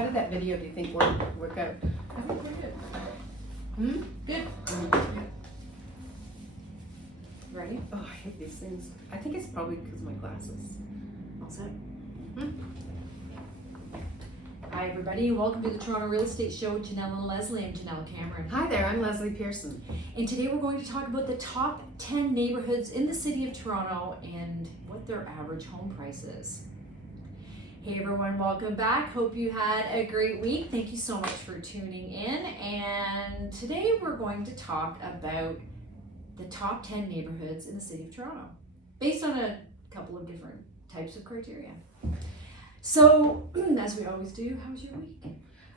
how did that video, do you think, work out? I think we're good. Good. Ready? Oh, I hate these things. I think it's probably because of my glasses. All set? Hi everybody, welcome to the Toronto Real Estate Show with Jenelle and Leslie. I'm Jenelle Cameron. Hi there, I'm Leslie Pearson. And today we're going to talk about the top 10 neighborhoods in the city of Toronto and what their average home price is. Hey everyone, welcome back. Hope you had a great week. Thank you so much for tuning in. And today we're going to talk about the top 10 neighborhoods in the city of Toronto based on a couple of different types of criteria. So, as we always do, how was your week?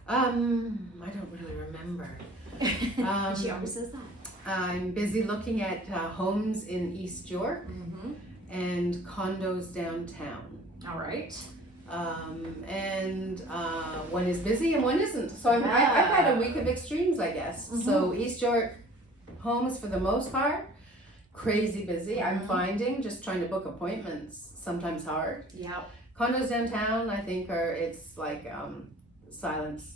I don't really remember. She always says that. I'm busy looking at homes in East York and condos downtown. All right. And one is busy and one isn't. So I've had a week of extremes, I guess. So East York homes for the most part, crazy busy. I'm finding just trying to book appointments sometimes hard. Yeah. Condos downtown, I think it's like silence.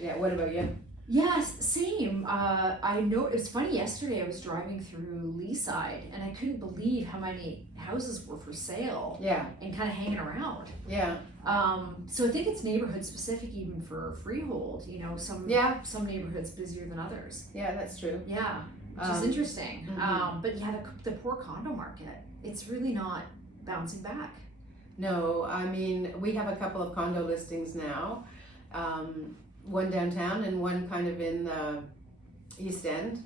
Yeah. What about you? Yes, same. I know it's funny. Yesterday I was driving through Leaside and I couldn't believe how many houses were for sale. Yeah. And kind of hanging around. Yeah. So I think it's neighborhood specific, even for freehold. You know, some neighborhoods busier than others. Yeah, that's true. Yeah, which is interesting. But yeah, the poor condo market, it's really not bouncing back. No, I mean, we have a couple of condo listings now, one downtown and one kind of in the East End.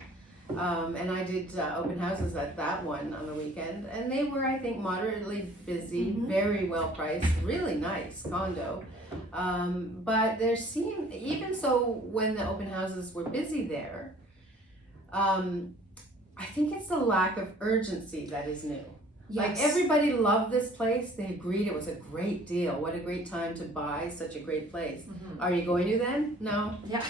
And I did open houses at that one on the weekend, and they were, I think, moderately busy, very well priced, really nice condo. But there seemed, even so when the open houses were busy there, I think it's the lack of urgency that is new. Yes. Like everybody loved this place. They agreed it was a great deal. What a great time to buy such a great place. Are you going to then? No. Yeah.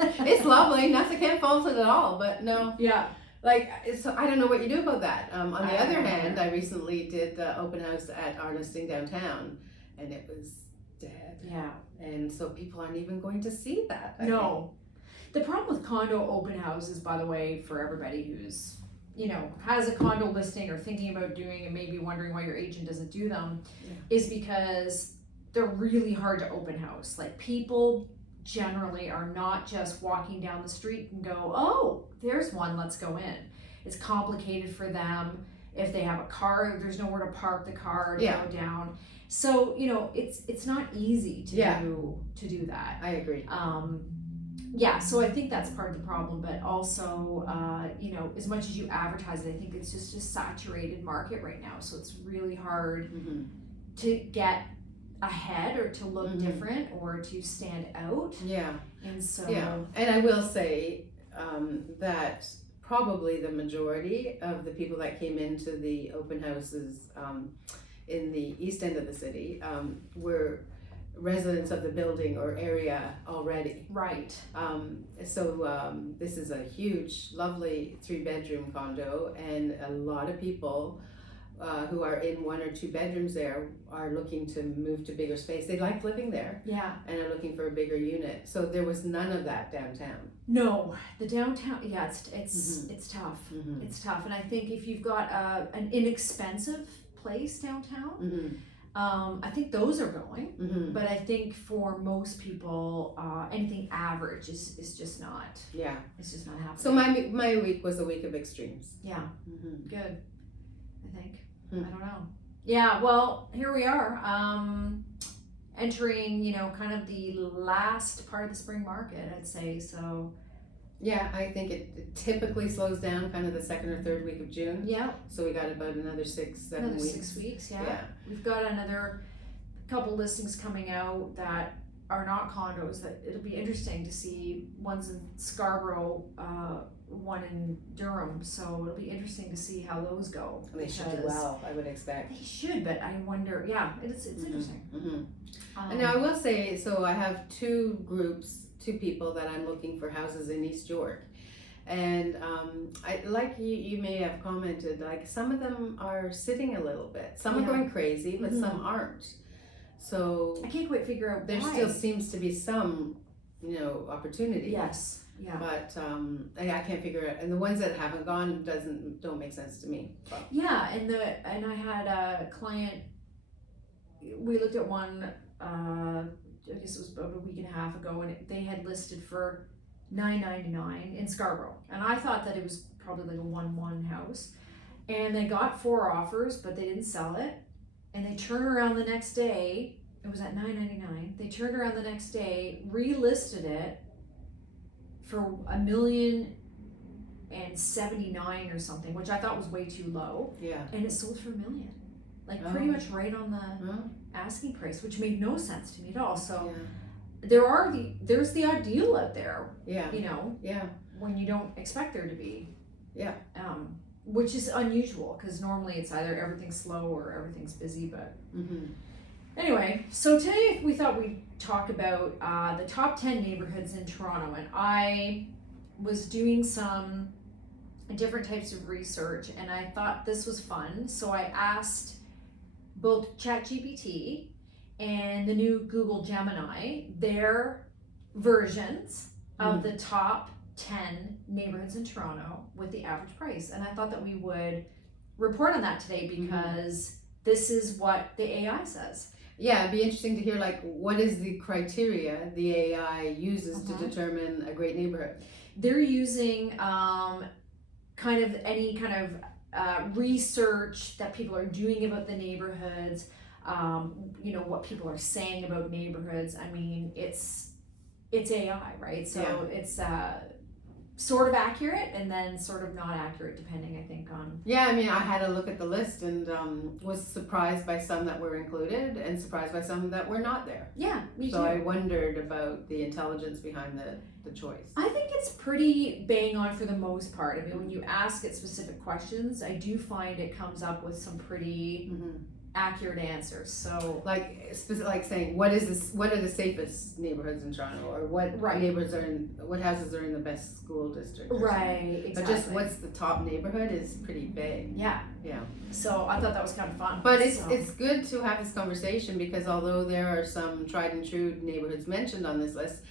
It's lovely. Nothing, can't fault it at all. But no. Yeah. Like, so I don't know what you do about that. On the other hand, I recently did the open house at our listing downtown, and it was dead. Yeah. And so people aren't even going to see that. I No. The problem with condo open houses, by the way, for everybody who's, you know, has a condo listing or thinking about doing and maybe wondering why your agent doesn't do them, is because they're really hard to open house. Like, people generally are not just walking down the street and go, oh, there's one, let's go in. It's complicated for them. If they have a car, there's nowhere to park the car to go down. So, you know, it's not easy to do that. I agree. Yeah, so I think that's part of the problem, but also, you know, as much as you advertise it, I think it's just a saturated market right now. So it's really hard to get ahead or to look different or to stand out. Yeah. And so. Yeah, and I will say that probably the majority of the people that came into the open houses in the east end of the city were residents of the building or area already. Right. So this is a huge, lovely 3-bedroom condo, and a lot of people who are in 1 or 2 bedrooms there are looking to move to bigger space. They like living there. Yeah. And are looking for a bigger unit. So there was none of that downtown. No, the downtown, yeah, it's tough. It's tough, and I think if you've got an inexpensive place downtown. I think those are going, but I think for most people, anything average is just not. Yeah, it's just not happening. So my week was a week of extremes. Yeah, good. I think I don't know. Yeah, well, here we are, entering, you know, kind of the last part of the spring market, I'd say. So. Yeah, I think it typically slows down kind of the 2nd or 3rd week of June. Yeah. So we got about another 6-7 weeks. Another 6 weeks, yeah. We've got another couple listings coming out that are not condos that it'll be interesting to see. One's in Scarborough, one in Durham. So it'll be interesting to see how those go. They should do well, I would expect. They should, but I wonder, it's interesting. And now I will say, so I have 2 people that I'm looking for houses in East York, and I like you may have commented, like some of them are sitting a little bit, some are going crazy, but some aren't. So I can't quite figure out there why. still seems to be some, opportunity. Yes. Yeah. But I can't figure it. And the ones that haven't gone don't make sense to me. But, Yeah, and I had a client. We looked at one. I guess it was about a week and a half ago, and they had listed for $9.99 in Scarborough, and I thought that it was probably like a 1-1 house, and they got 4 offers, but they didn't sell it, and they turned around the next day. It was at $9.99. They turned around the next day, relisted it for $1,079,000 or something, which I thought was way too low, yeah. and it sold for $1 million, like pretty much right on the asking price, which made no sense to me at all. So there's the odd deal out there, Yeah. when you don't expect there to be, Yeah. which is unusual because normally it's either everything's slow or everything's busy. But anyway, so today we thought we'd talk about the top 10 neighborhoods in Toronto, and I was doing some different types of research, and I thought this was fun, so I asked both ChatGPT and the new Google Gemini their versions of the top 10 neighborhoods in Toronto with the average price, and I thought that we would report on that today because this is what the AI says. Yeah, it'd be interesting to hear what is the criteria the AI uses to determine a great neighborhood. They're using kind of any kind of research that people are doing about the neighborhoods, what people are saying about neighborhoods. I mean, it's AI, right? So it's sort of accurate and then sort of not accurate depending, I think, on... Yeah, I mean, I had a look at the list and was surprised by some that were included and surprised by some that were not there. Yeah, me too. So I wondered about the intelligence behind the choice. I think it's pretty bang on for the most part. I mean, when you ask it specific questions, I do find it comes up with some pretty accurate answers. So like saying what are the safest neighborhoods in Toronto, or what what houses are in the best school district, right, exactly. But just what's the top neighborhood is pretty vague. Yeah. So I thought that was kind of fun. But it's good to have this conversation because although there are some tried and true neighborhoods mentioned on this list,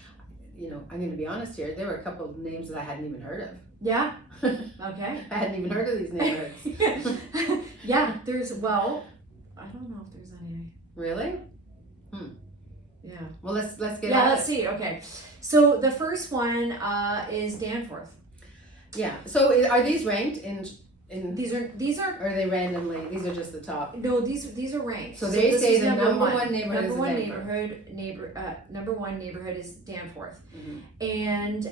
I'm going to be honest here, there were a couple of names that I hadn't even heard of. Yeah. Okay. I hadn't even heard of these neighborhoods. Yeah, I don't know if there's any. Really? Yeah. Well, let's get. Yeah, let's see. Okay, so the first one is Danforth. Yeah. So are these ranked in? These are. Or are they randomly? These are just the top. No, these are ranked. So they say the number one neighborhood is Danforth, and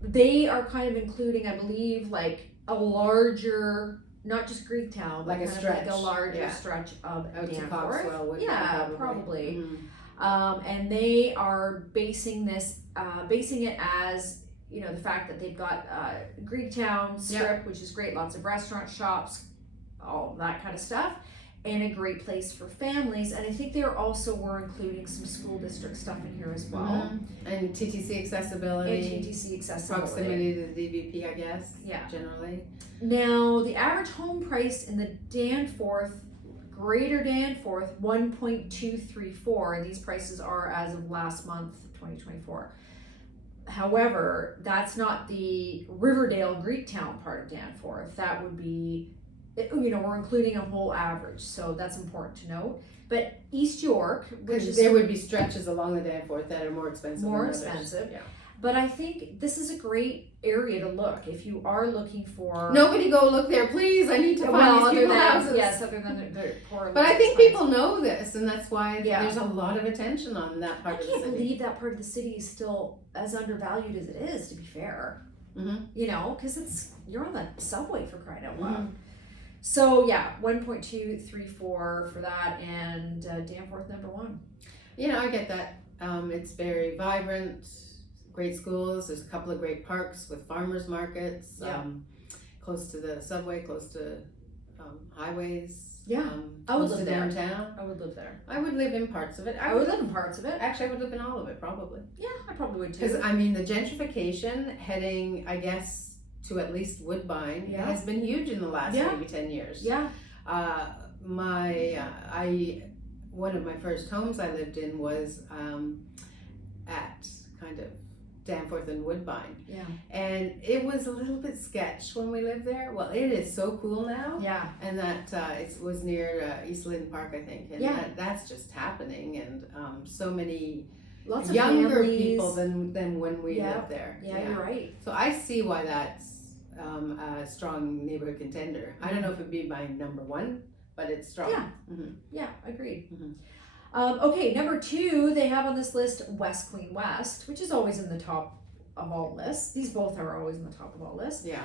they are kind of including, I believe, like a larger. Not just Greektown, but like a stretch, like a larger stretch of out Danforth. to Coxwell, probably. And they are basing it as the fact that they've got Greektown strip, which is great, lots of restaurant shops, all that kind of stuff, and a great place for families. And I think they also were including some school district stuff in here as well, and TTC accessibility, proximity to the DVP, I guess. Yeah, generally. Now, the average home price in the Greater Danforth, 1.234, and these prices are as of last month, 2024. However, that's not the Riverdale Greektown part of Danforth. That would be, we're including a whole average, so that's important to note. But East York, which there would be stretches along the Danforth that are more expensive. Yeah. But I think this is a great area to look if you are looking for. Nobody go look there, please. I need to find these people houses. Yes, other than the poor. But I think people know this, and that's why there's a lot of attention on that part of the city. I can't believe that part of the city is still as undervalued as it is. To be fair, because you're on the subway, for crying out loud. So 1.234 for that, and Danforth number 1. I get that. It's very vibrant. Great schools. There's a couple of great parks with farmers markets. Close to the subway, close to highways. I would live downtown. I would live there. I would live in parts of it. I would live in parts of it. Actually, I would live in all of it, probably. Yeah, I probably would too. Because the gentrification heading, I guess, to at least Woodbine has been huge in the last maybe 10 years. one of my first homes I lived in was at kind of Danforth and Woodbine. Yeah. And it was a little bit sketch when we lived there. Well, it is so cool now. Yeah. And that it was near East Lynn Park, I think. And Yeah. that's just happening. And so many Lots of younger families. people than when we Yeah. lived there. Yeah, you're right. So I see why that's a strong neighborhood contender. I don't know if it'd be my number one, but it's strong. Yeah. Mm-hmm. Yeah, agreed. Mhm. Okay, number 2, they have on this list West Queen West, which is always in the top of all lists. These both are always in the top of all lists. Yeah.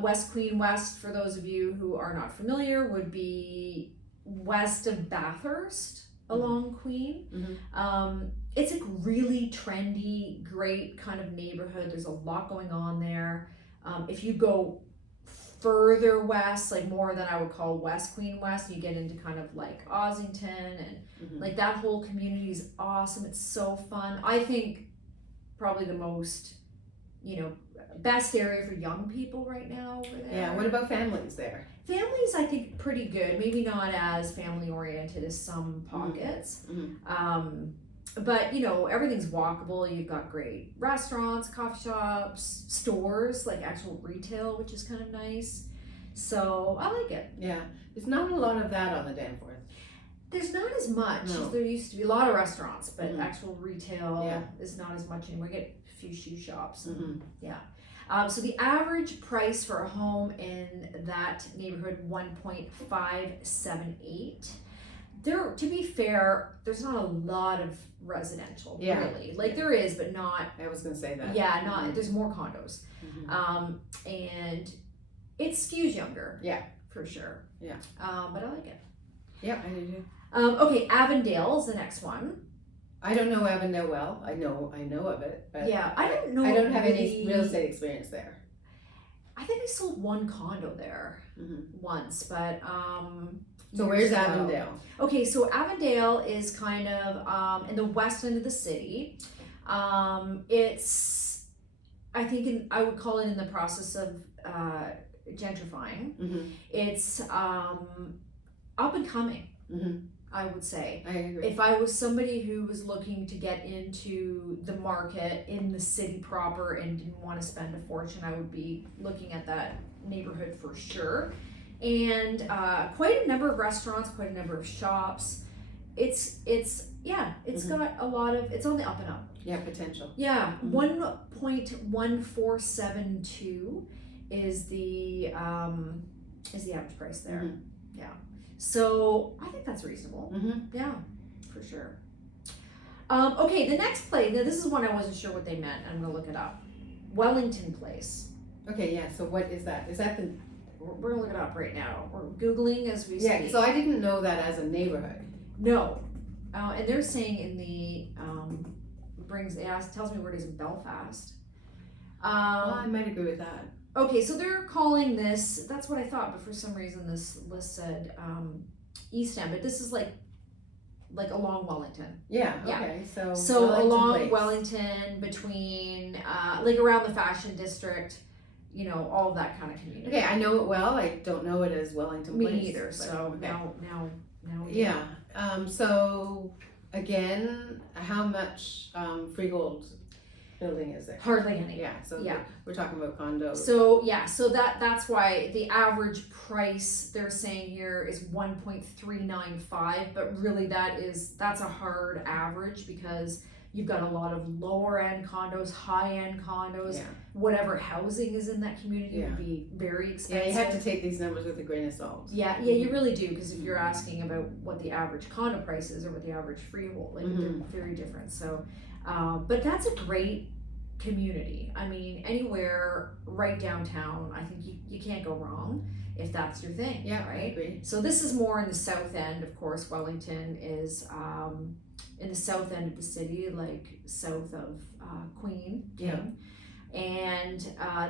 West Queen West, for those of you who are not familiar, would be west of Bathurst along Queen. Mm-hmm. It's a really trendy, great kind of neighborhood. There's a lot going on there. If you go further west, like more than I would call West Queen West, you get into kind of like Ossington and Mm-hmm. like that whole community is awesome. It's so fun. I think probably the most, best area for young people right now over there. Yeah. What about families there? Families, I think, pretty good. Maybe not as family oriented as some pockets. Mm-hmm. But everything's walkable. You've got great restaurants, coffee shops, stores, like actual retail, which is kind of nice. So I like it. Yeah. There's not a lot of that on the Danforth. There's not as much No. as there used to be. A lot of restaurants, but Mhm. actual retail Yeah. is not as much anymore. We get a few shoe shops. Mm-hmm. So the average price for a home in that neighborhood, 1.578. There, to be fair, there's not a lot of residential, Yeah. really. Like Yeah. there is, but not. I was gonna say that. Yeah, not. Mhm. There's more condos, Mhm. and it skews younger. Yeah. For sure. Yeah. But I like it. Yeah, I do too. Okay, Avondale is the next one. I don't know Avondale well. I know of it, but Yeah, I don't know. I don't have any really- real estate experience there. I think I sold one condo there Mhm. once, but So years where's ago. Avondale? Okay, so Avondale is kind of in the west end of the city. It's, I think, I would call it in the process of gentrifying. Mm-hmm. It's up and coming, Mm-hmm. I would say. I agree. If I was somebody who was looking to get into the market in the city proper and didn't want to spend a fortune, I would be looking at that neighborhood for sure. And quite a number of restaurants, quite a number of shops. It's Mhm. got a lot of, it's on the up and up. Yeah, potential. Yeah, Mhm. 1.1472 is the average price there. Mhm. Yeah, so I think that's reasonable. Mm-hmm. Yeah, for sure. Okay, the next place. Now this is one I wasn't sure what they meant. I'm gonna look it up. Wellington Place. Okay, yeah. So what is that? Is that the? We're gonna look it up right now. We're googling as we Yeah. speak. So I didn't know that as a neighborhood. No, and they're saying in the tells me where it is in Belfast. Well, I might agree with that. Okay, so they're calling this. That's what I thought, but for some reason this list said East End, but this is like along Wellington. Yeah. Yeah. Okay. So. So Wellington along Place. Wellington, between like around the Fashion District, all of that kind of community. Okay, I know it well. I don't know it as Wellington Me Place. neither. but- So okay. now. we do. Yeah. So again, how much freehold building is there? Hardly any. Yeah. So Yeah. we're talking about condos. So that's why the average price they're saying here is 1.395, but really that's a hard average because you've got a lot of lower end condos, high end condos. Yeah. Whatever housing is in that community Yeah. would be very Yeah, expensive. you have to take these numbers with a grain of salt. Yeah, you really do, because if you're asking about what the average condo price is or what the average freehold, like they're very different. So, but that's a great community. I mean, anywhere right downtown, I think you can't go wrong if that's your thing. Yeah, I right. agree. So this is more in the south end, of course. Wellington is in the south end of the city, like south of Queen. Yeah. And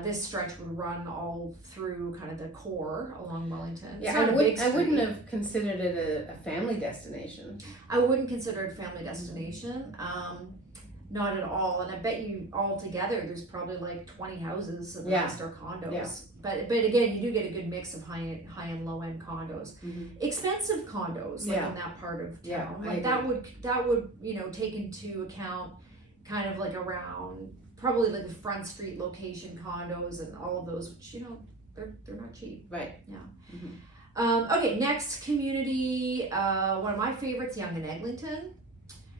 this stretch would run all through kind of the core along Wellington. It's Yeah, not a big I wouldn't street. have considered it a family destination. I wouldn't consider it a family destination. Not at all. And I bet you all together there's probably like 20 houses and the Yeah. rest are condos. Yeah. But again, you do get a good mix of high and low end condos. Expensive condos, like Yeah. in that part of town. Yeah, I like that would, you know, take into account kind of like around probably like the front street location condos and all of those, which, you know, they're not cheap. Right. Yeah. Okay, next community, one of my favorites, Yonge and Eglinton.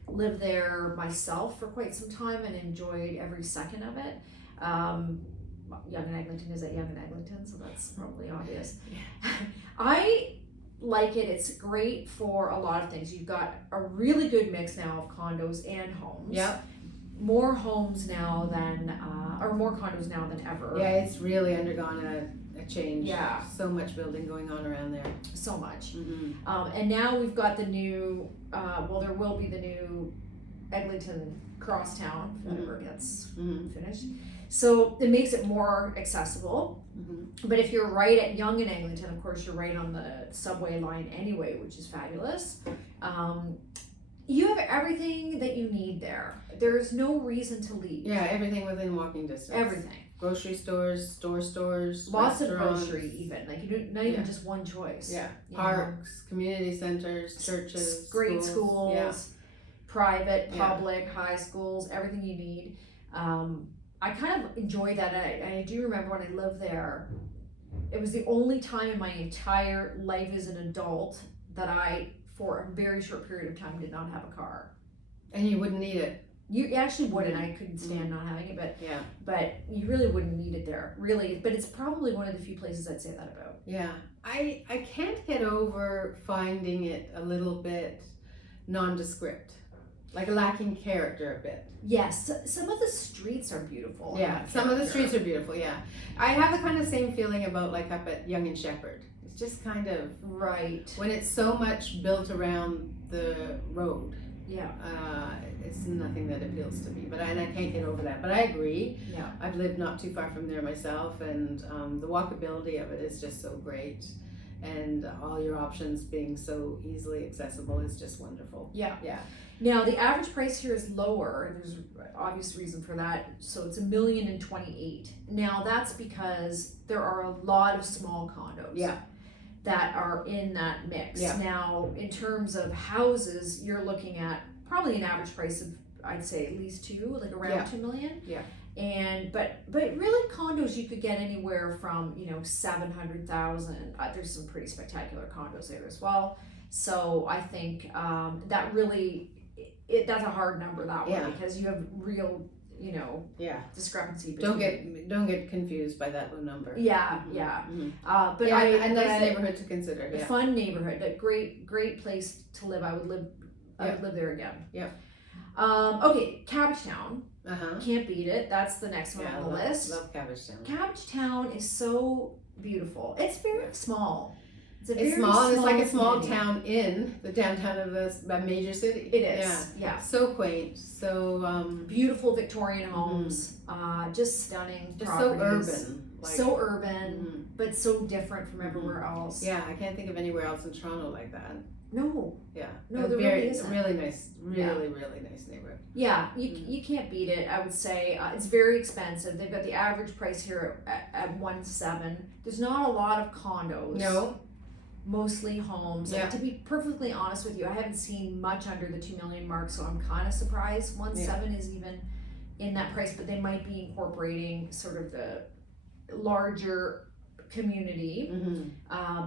Lived there myself for quite some time and enjoyed every second of it. Yonge and Eglinton is at Yonge and Eglinton, so that's probably obvious. I like it. It's great for a lot of things. You've got a really good mix now of condos and homes. Yep. More homes now than, or more condos now than ever. Yeah, it's really undergone a change. Yeah. So much building going on around there. So much. Mm-hmm. And now we've got the new, there will be the new Eglinton Crosstown, if that ever gets finished. So it makes it more accessible. But if you're right at Yonge and Eglinton, of course, you're right on the subway line anyway, which is fabulous. You have everything that you need there. There's no reason to leave. Yeah, everything within walking distance. Everything. Grocery stores, stores, Lots of restaurants. grocery even. Like, you don't, not even just one choice. Yeah. You Parks, community centers, churches, great schools, Yeah. private, public, high schools, everything you need. I kind of enjoy that. I do remember when I lived there, it was the only time in my entire life as an adult that I, for a very short period of time, did not have a car. And you wouldn't need it. You actually wouldn't. I couldn't stand not having it, but Yeah. but you really wouldn't need it there, really. But it's probably one of the few places I'd say that about. Yeah. I can't get over finding it a little bit nondescript. Like lacking character a bit. Yes, some of the streets are beautiful. Yeah, some of the streets are beautiful, yeah. I have the kind of same feeling about like up at Yonge and Shepherd. It's just kind of, Right. when it's so much built around the road, Yeah. it's nothing that appeals to me. And I can't get over that. But I agree. Yeah. I've lived not too far from there myself, and the walkability of it is just so great. And all your options being so easily accessible is just wonderful. Yeah. Yeah. Now the average price here is lower. And there's an obvious reason for that. So it's $1,028,000. Now that's because there are a lot of small condos. Yeah. That are in that mix. Yeah. Now, in terms of houses, you're looking at probably an average price of, I'd say, at least like around 2 million. Yeah. And but really condos you could get anywhere from 700,000. There's some pretty spectacular condos there as well. So I think that really that's a hard number that Yeah. one, because you have real discrepancy between. Don't get confused by that low number. Yeah. But yeah, a but nice neighborhood to consider. a Yeah. fun neighborhood, a great place to live. I would live there again. Yeah. Okay, Cabbagetown. Uh-huh. Can't beat it. That's the next one Yeah, on the list. love Cabbagetown. Cabbagetown is so beautiful. It's very small. It's It's small, and it's like a small community. town in the downtown of a major city. It is. Yeah. So quaint, so Beautiful Victorian homes. Just stunning. just so properties. urban. Like, So urban, mhm. but so different from everywhere else. Yeah, I can't think of anywhere else in Toronto like that. No. Yeah. No, A there very, really isn't. really nice, really nice neighborhood. Yeah, you can't beat it. I would say it's very expensive. They've got the average price here at 1.7. There's not a lot of condos. No. Mostly homes. Yeah. And to be perfectly honest with you, I haven't seen much under the 2 million mark, so I'm kind of surprised 1.7 is even in that price. But they might be incorporating sort of the larger community,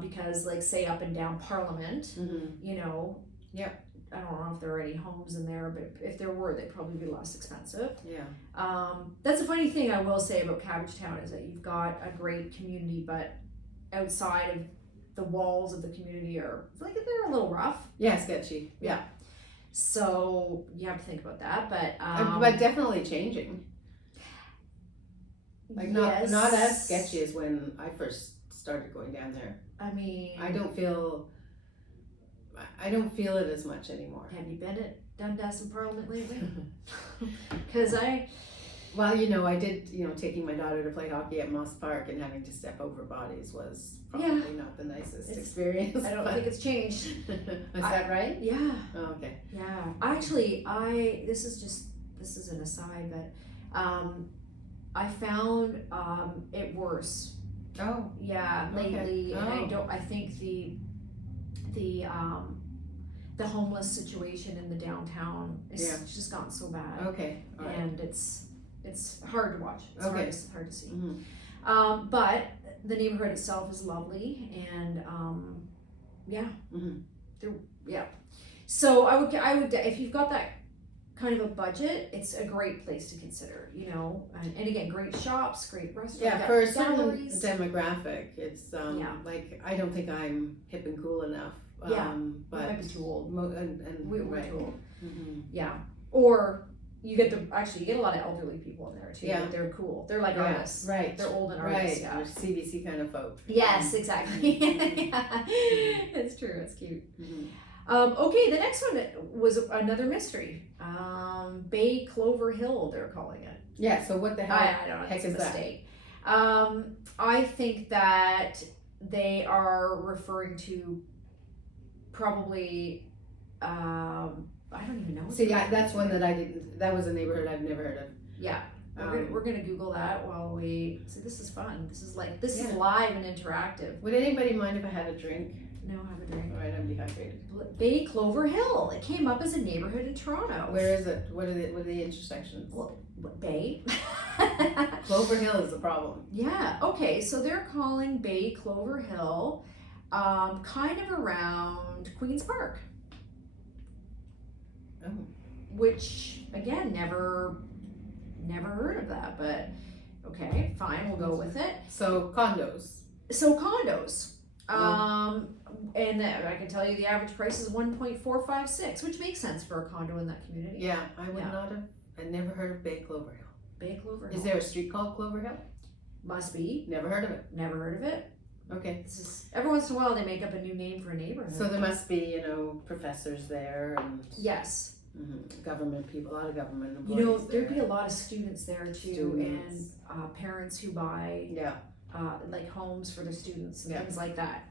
because like say up and down Parliament, Yep. I don't know if there are any homes in there, but if there were, they'd probably be less expensive. Yeah. That's a funny thing I will say about Cabbagetown, is that you've got a great community, but outside of the walls of the community are like they're a little rough. Yeah, sketchy. Yeah. So you have to think about that, But definitely changing. Like not as sketchy as when I first started going down there. I mean, I don't feel it as much anymore. Have you been at Dundas and Parliament lately? Because Well, I did, taking my daughter to play hockey at Moss Park and having to step over bodies was probably not the nicest experience. I don't think it's changed. Is that right? Yeah. Oh, okay. Yeah. Actually, this is this is an aside, but I found it worse. Oh, Yeah, okay. lately, and Oh. I think the homeless situation in the downtown is Yeah. just gotten so bad, okay. All right. and it's hard to watch. It's Okay. hard to see. Mhm. But the neighborhood itself is lovely, and yeah, Mhm. yeah. So I would if you've got that kind of a budget, it's a great place to consider. You know, and again, great shops, great restaurants, Yeah, for a certain galleries. demographic, it's Yeah. like I don't think I'm hip and cool enough. Yeah. But We might be too old. and We're right. too old. Mhm. Yeah. Or you get you get a lot of elderly people in there too. Yeah. They're cool. They're like Yeah, artists. right. They're old and Right, artists. Yeah. They're CBC kind of folk. Yes, exactly. Yeah. It's true. It's cute. Mhm. Okay, the next one was another mystery. Bay Clover Hill, they're calling it. Yeah. So what the hell? I don't know. heck It's a is that? mistake. I think that they are referring to probably. I don't even know. what See, they're that's one referring that I didn't. That was a neighborhood I've never heard of. to. Yeah. Um, We're gonna Google that while we. See, this is fun. This is Yeah. live and interactive. Would anybody mind if I had a drink? No, have a drink. All right, I'm dehydrated. Bay Clover Hill. It came up as a neighborhood in Toronto. Where is it? What are the intersections? Well, Bay. Clover Hill is the problem. Yeah. Okay. So they're calling Bay Clover Hill, kind of around Queens Park, Oh. which again never heard of that, but okay, fine, we'll go with it. So condos. So condos. And I can tell you the average price is 1.456, which makes sense for a condo in that community. Yeah, I would Yeah. not have. I never heard of Bay Clover Hill. Bay Clover Hill. Is there a street called Clover Hill? Must be. Never heard of it. Never heard of it. Okay. This is every once in a while they make up a new name for a neighborhood. So there must be, professors there and Yes. government people, a lot of government You employees. know, there'd there. be a lot of students there too, Students. and parents who buy Yeah. like homes for their students and Yeah. things like that.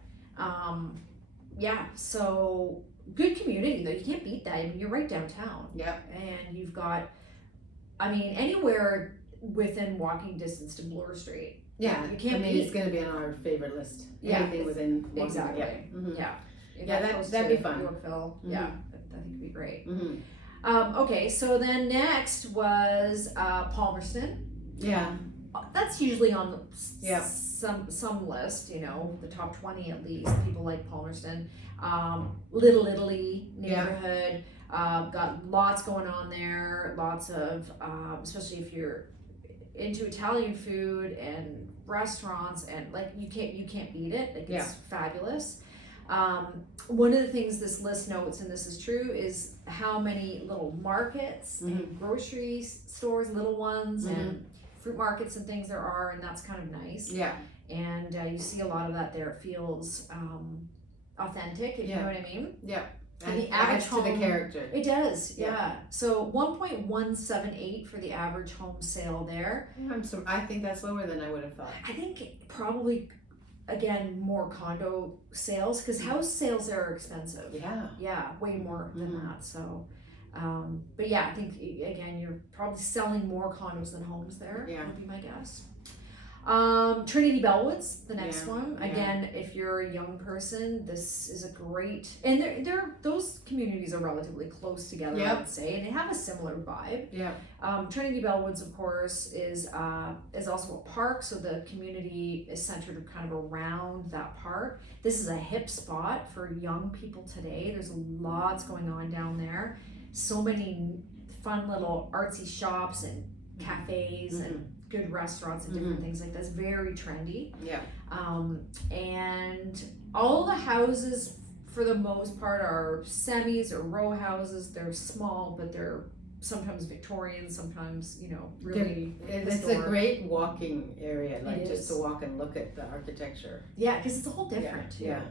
Yeah, so good community though. You can't beat that. I mean, you're right downtown, Yeah. and you've got, I mean, anywhere within walking distance to Bloor Street. Yeah. You can't I mean, beat- it's going to be on our favorite list. Yeah, Anything it's- within walking- exactly. Yeah. Mhm. Yeah, Yeah, close that'd to be fun. Yorkville. Mhm. Yeah, I think it'd be great. Mhm. Okay, so then next was Palmerston. Yeah. That's usually on the Yeah. some list, the top 20 at least. People like Palmerston. Little Italy neighborhood. Got lots going on there. Lots of, especially if you're into Italian food and restaurants, and like you can't beat it. Like it's fabulous. One of the things this list notes, and this is true, is how many little markets and grocery stores, little ones, and fruit markets and things there are, and that's kind of nice. Yeah. And you see a lot of that there. It feels authentic, if you know what I mean. Yeah. And the adds average to the home- character. It does, Yeah. yeah. So 1.178 for the average home sale there. I think that's lower than I would have thought. I think probably, again, more condo sales, because house sales there are expensive. Yeah. Yeah, way more than that. So, but yeah, I think again you're probably selling more condos than homes there. Yeah. Would be my guess. Trinity Bellwoods, the next Yeah, one. yeah. Again, if you're a young person, this is a great, and they're those communities are relatively close together, I Yep. would say, and they have a similar vibe. Yeah. Trinity Bellwoods, of course, is also a park, so the community is centered kind of around that park. This is a hip spot for young people today. There's lots going on down there. So many fun little artsy shops and cafes and good restaurants and different things like this. Very trendy. Yeah. And all the houses, for the most part, are semis or row houses. They're small, but they're sometimes Victorian, sometimes, really It's a historic. great walking area, like It just is. to walk and look at the architecture. Yeah, because it's a whole different too. Yeah.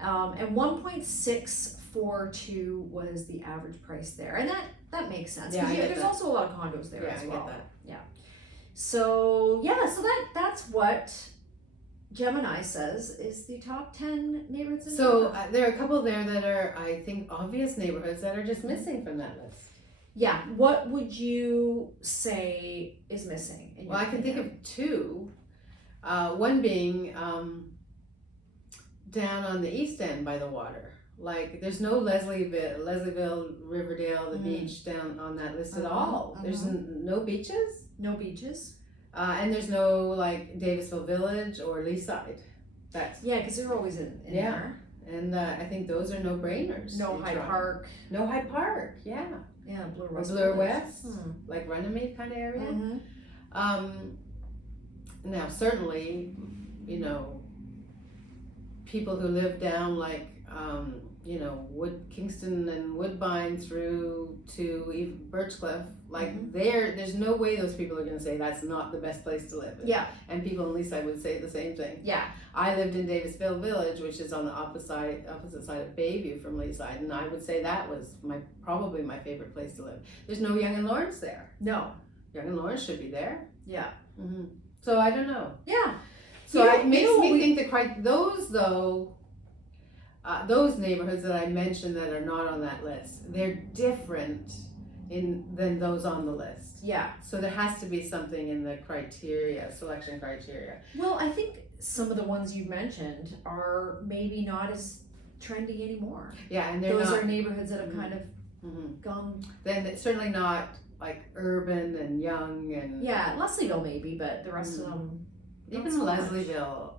And 1.642 was the average price there, and that makes sense. Yeah, I get there's that. also a lot of condos there Yeah, as I well. get that. Yeah. So that's what Gemini says is the top 10 neighborhoods in So Toronto. there are a couple there that are, I think, obvious neighborhoods that are just missing from that list. Yeah, what would you say is missing? In Well, I your can think opinion? of two. One being down on the east end by the water. Like, there's no Leslieville, Riverdale, the beach down on that list at all. There's no beaches. No beaches. And there's no, like, Davisville Village or Leaside. That's Yeah, because they're always in Yeah. there. And I think those are no-brainers. No in Hyde Toronto. Park. No Hyde Park, yeah. Yeah, Blue Or West. Bloor Village. West, like Runnymede kind of area. Mm-hmm. Now, certainly, you know, people who live down like, you know, Kingston and Woodbine through to even Birchcliff, like there's no way those people are going to say that's not the best place to live. Yeah. And people in Leaside would say the same thing. Yeah. I lived in Davisville Village, which is on the opposite side of Bayview from Leaside, and I would say that was probably my favorite place to live. There's no Yonge and Lawrence there. No. Yonge and Lawrence should be there. Yeah. Mm-hmm. So I don't know. Yeah. So You know- it makes you know me what think those neighborhoods that I mentioned that are not on that list, they're different than those on the list. Yeah. So there has to be something in the selection criteria. Well, I think some of the ones you mentioned are maybe not as trendy anymore. Yeah, and they're Those not. are neighborhoods that have kind of Mhm. gone. Then it's certainly not like urban and young and Yeah, Leslieville maybe, but the rest of them. not even so much. Leslieville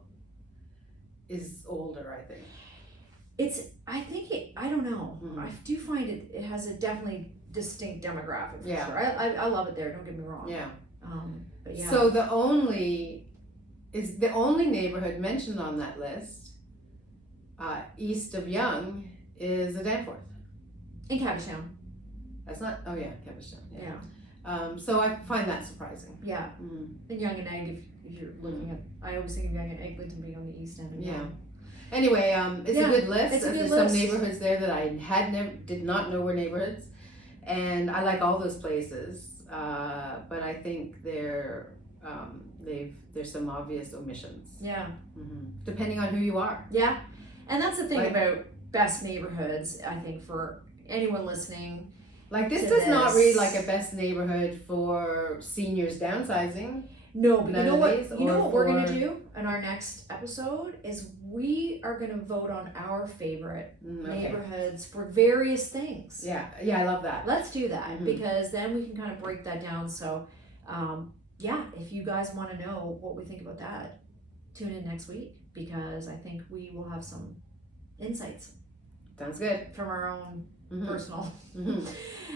is older, I think. I don't know. Mhm. I do find it has a definitely distinct demographic for Yeah. sure. I love it there, don't get me wrong. Yeah. But yeah. So the only neighborhood mentioned on that list, east of Yonge, is a Danforth. in Cabbagetown. That's not. Oh yeah, Cabbagetown. Yeah. So I find that surprising. Yeah. Mm. And Yonge and Egg, if you're looking at, I always think of Yonge and Eglinton being on the east end. Of Yeah. Yonge. Anyway, it's Yeah, a good list. it's a good There's list. some neighborhoods there that I did not know were neighborhoods, and I like all those places. But I think there's some obvious omissions. Yeah. Depending on who you are. Yeah. And that's the thing Like- about best neighborhoods, I think, for anyone listening. Like this To does not this. read like a best neighborhood for seniors downsizing. No, but None you know of what? these, You know or what we're gonna for- do in our next episode is we are gonna vote on our favorite Okay. neighborhoods for various things. Yeah, I love that. Let's do that Mhm. because then we can kind of break that down. So, yeah, if you guys want to know what we think about that, tune in next week because I think we will have some insights Sounds good. from our own Mhm. personal. Mhm.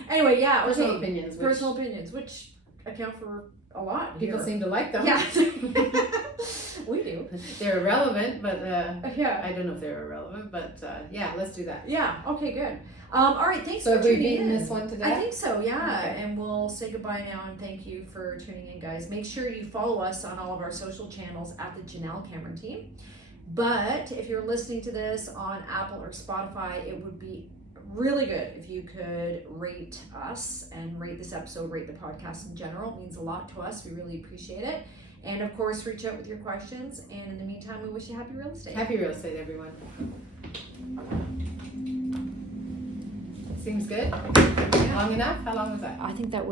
Anyway, yeah, Personal okay. opinions. Which Personal opinions, which account for a lot. people here. seem to like them. Yeah, we do. They're irrelevant, but Yeah. I don't know if they're irrelevant, but yeah, let's do that. Yeah. Okay. Good. All right. Thanks So for have we tuning beaten in. this one to I death? think so. Yeah. Okay. And we'll say goodbye now. And thank you for tuning in, guys. Make sure you follow us on all of our social channels at the Jenelle Cameron Team. But if you're listening to this on Apple or Spotify, it would be really good if you could rate us and rate this episode, rate the podcast in general. It means a lot to us. We really appreciate it. And of course, reach out with your questions. And in the meantime, we wish you happy real estate. Happy real estate, everyone. Seems good. Long enough? How long was that? I think that was